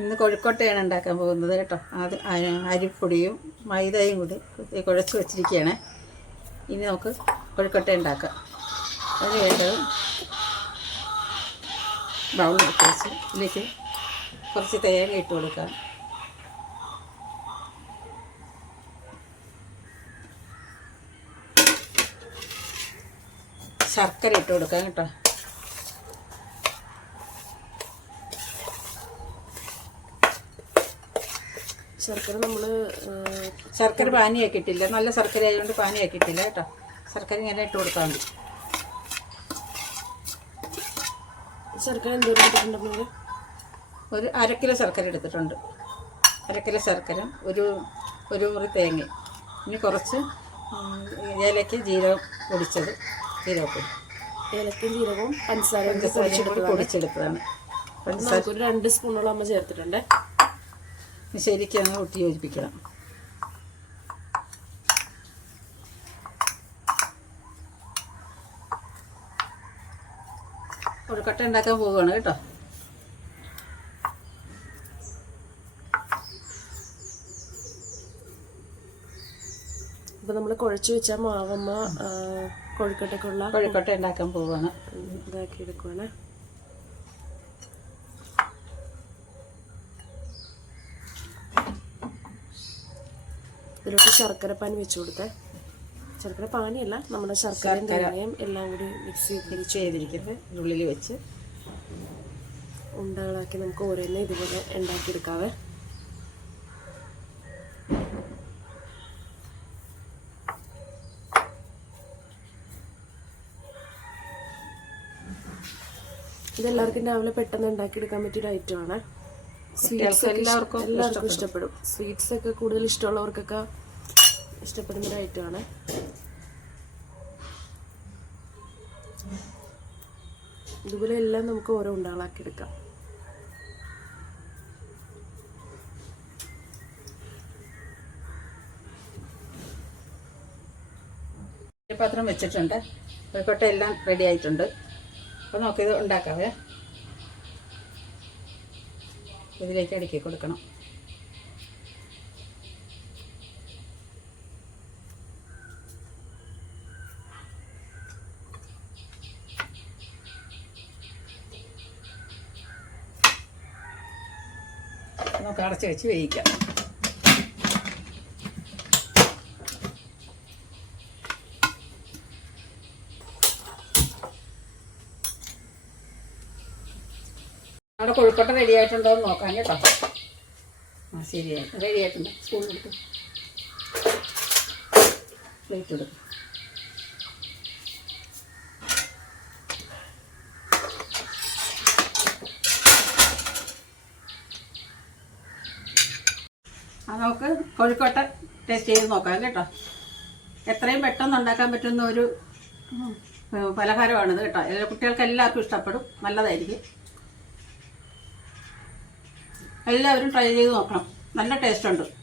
ഇന്ന് കോഴിക്കോട്ടയാണ് ഉണ്ടാക്കാൻ പോകുന്നത് കേട്ടോ. അത് അരിപ്പൊടിയും മൈദയും കൂടി കുഴച്ച് വെച്ചിരിക്കുകയാണ് ഇനി നമുക്ക് കോഴിക്കോട്ട ഉണ്ടാക്കാം. അതിന് വേണ്ടത് ബൗൾ വെച്ച് ഇതിലേക്ക് കുറച്ച് തേങ്ങ ഇട്ട് കൊടുക്കാം. ശർക്കര ഇട്ട് കൊടുക്കാം കേട്ടോ. ശർക്കര നമ്മൾ ശർക്കര പാനിയാക്കിയിട്ടില്ല. നല്ല ശർക്കര ആയതുകൊണ്ട് പാനിയാക്കിയിട്ടില്ല കേട്ടോ. ശർക്കര ഇങ്ങനെ ഇട്ട് കൊടുത്താൽ മതി. ശർക്കര എന്തോരം എടുത്തിട്ടുണ്ടെങ്കിൽ ഒരു അരക്കിലോ കിലോ ശർക്കര എടുത്തിട്ടുണ്ട്. അരക്കിലോ കിലോ ശർക്കര ഒരു ഒരു മുറി തേങ്ങ. ഇനി കുറച്ച് ഏലയ്ക്ക് ജീരകം പൊടിച്ചത് ജീരകപ്പൊടി. ഏലക്കയും ജീരകവും പഞ്ചസാര പൊടിച്ചെടുത്തതാണ്. പഞ്ചസാര ഒരു രണ്ട് സ്പൂണോളം അമ്മ ചേർത്തിട്ടുണ്ട്. ശരിക്കും അങ്ങ് ഒട്ടി യോജിപ്പിക്കണം. കൊഴുക്കട്ട ഉണ്ടാക്കാൻ പോവുകയാണ് കേട്ടോ. അപ്പോൾ നമ്മൾ കുഴച്ച് വെച്ച മാവമ്മ ആ, കോഴിക്കോട്ടേക്കുള്ള കൊഴുക്കട്ട ഉണ്ടാക്കാൻ പോവുകയാണ്. ഇതാക്കി ഇതിലോട്ട് ശർക്കര പാനി വെച്ച് കൊടുത്തേ. ശർക്കര പാനിയല്ല നമ്മുടെ ശർക്കരയും തേങ്ങയും എല്ലാം കൂടി മിക്സ് തിരിച്ച് ചെയ്തിരിക്കുന്നത്. ഉള്ളിൽ വെച്ച്. ഉണ്ടകളാക്കി നമുക്ക് ഓരോന്ന് ഇതുപോലെ ഉണ്ടാക്കിയെടുക്കാവേ. ഇതെല്ലാവർക്കും രാവിലെ പെട്ടെന്ന് ഉണ്ടാക്കിയെടുക്കാൻ പറ്റിയൊരു ഐറ്റമാണ് സ്വീറ്റ്സ് എല്ലാവർക്കും എല്ലാവർക്കും ഇഷ്ടപ്പെടും. സ്വീറ്റ്സ് ഒക്കെ കൂടുതൽ ഇഷ്ടമുള്ളവർക്കൊക്കെ ഇഷ്ടപ്പെടുന്ന ഒരു ഐറ്റമാണ് ഇതുപോലെ എല്ലാം നമുക്ക് ഓരോ ഉണ്ടകളാക്കി എടുക്കാം. പാത്രം വെച്ചിട്ടുണ്ട്. കോഴിക്കോട്ട എല്ലാം റെഡി ആയിട്ടുണ്ട്. അപ്പോൾ നമുക്കിത് ഉണ്ടാക്കാവേ ഇതിലേക്ക് അടുക്കി കൊടുക്കണം. നമുക്ക് അടച്ചു വെച്ച് വേവിക്കാം. അവിടെ കൊഴുക്കട്ട റെഡി ആയിട്ടുണ്ടോ എന്ന് നോക്കാം കേട്ടോ. ആ ശരിയായി. റെഡി ആയിട്ടുണ്ട്. സ്പൂൺ എടുത്ത് പ്ലേറ്റ് എടുക്കും. ആ നമുക്ക് കോഴിക്കോട്ട ടേസ്റ്റ് ചെയ്ത് നോക്കാം കേട്ടോ. എത്രയും പെട്ടെന്ന് ഉണ്ടാക്കാൻ പറ്റുന്ന ഒരു പലഹാരമാണിത് കേട്ടോ. കുട്ടികൾക്ക് എല്ലാവർക്കും ഇഷ്ടപ്പെടും. നല്ലതായിരിക്കും. എല്ലാവരും ട്രൈ ചെയ്ത് നോക്കണം. നല്ല ടേസ്റ്റ് ഉണ്ട്.